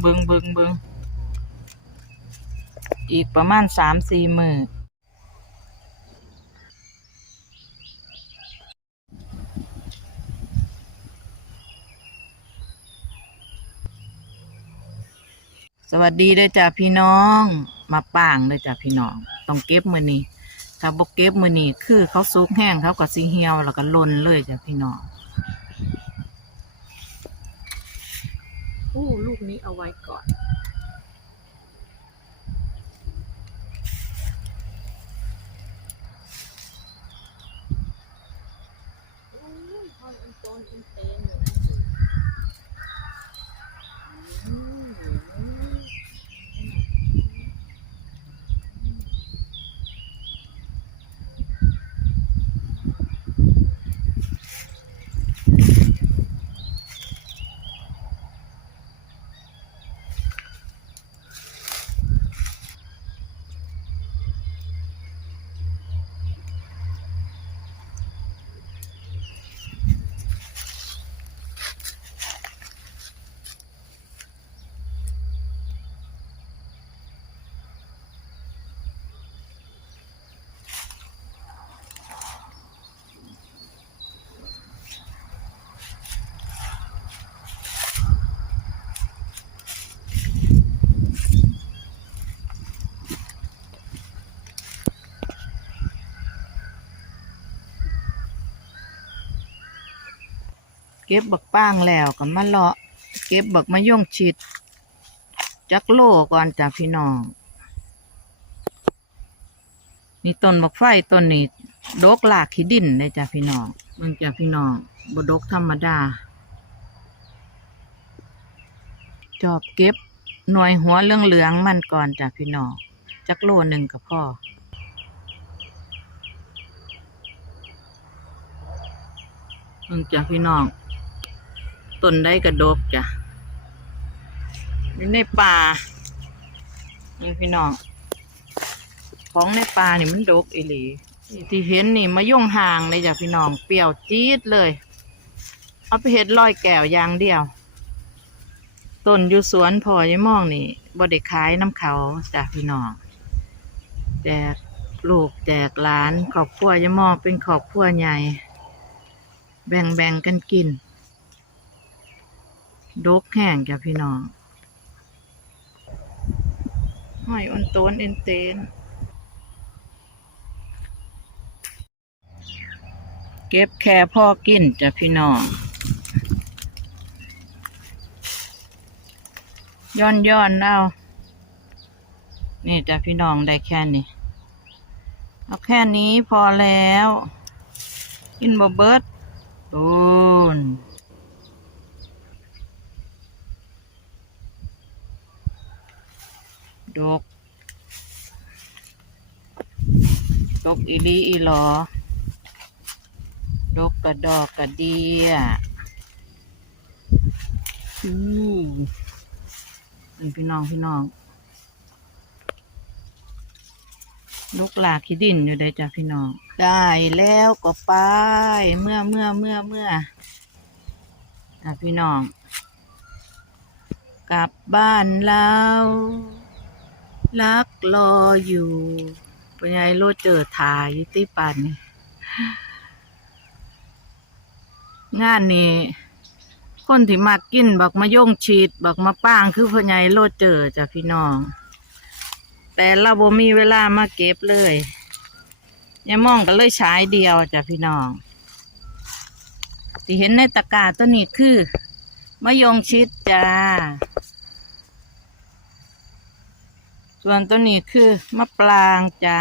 เบิงเบิงเบิงอีกประมาณสามสี่มือสวัสดีเด้จ้าพี่น้อง มาป่างเด้จ้าพี่น้อง ต้องเก็บมือนี้ถ้าบกเก็บมือนี้คือเขาซุกแห้งเขาก็สีเหี่ยวแล้วก็ล่นเลยจ้ะพี่น้อง อู้ลูกนี้เอาไว้ก่อน เก็บบักป้างแล้วก็มาเลาะ เก็บบักมะย่งชิด จักโลก่อนจ้ะพี่น้อง นี่ต้นบักไฟต้นนี้ดกหลากขี้ดินเลยจ้ะพี่น้องเบิ่งจ้ะพี่น้องบดกธรรมดา จอบเก็บหน่วยหัวเรืองเหลืองมันก่อนจ้ะพี่น้องจักโลหนึ่งก็พอเบิ่งจ้ะพี่น้อง ต้นได้กระดกจ้ะอยู่ในป่านี่พี่น้องของในป่านี่มันดกอีหลีที่เห็นนี่มะย่งห่างเลยจ้ะพี่น้องเปรี้ยวจี๊ดเลย เอาไปเฮ็ดร้อยแก้วอย่างเดียวต้นอยู่สวนพอยายมองนี่บ่ได้ขายน้ำเขาจ้ะพี่น้องแจกลูกแจกหลานครอบครัวยายมองเป็นครอบครัวใหญ่ แบ่งแบ่งๆกันกิน ดกแห้งจ้ะพี่น้องหอยอนโตนเอ็นเตน เก็บแค่พ่อกินจ้ะพี่น้องย้อนย้อนๆเอานี่จ้ะพี่น้องได้แค่นี้เอาแค่นี้พอแล้ว กินบ่เบิดตูน ดก ดกอีลีอีหลอ ดกกระดอกกระเดียอืมพี่น้องพี่น้องลูกหลากขี้ดินอยู่ได้จ้ะพี่น้อง ได้แล้วก็ไป เมื่อเมื่อเมื่อเมื่ออะพี่น้องกลับบ้านเรา รักรออยู่เป็นไงโลเจอถ่ายยู่ที่ปัน งานนี้ คนที่มากินบักมะย่งฉีดบักมะป้างคือพ่อใหญ่โลเจอจ้ะพี่น้อง แต่เราบ่มีเวลามาเก็บเลยยายมองก็เลยใช้เดียวจ้ะพี่น้องที่เห็นในตะกร้าตัวนี้คือมะยงชิดจ้า ส่วนตัวนี้คือมะปรางจ้า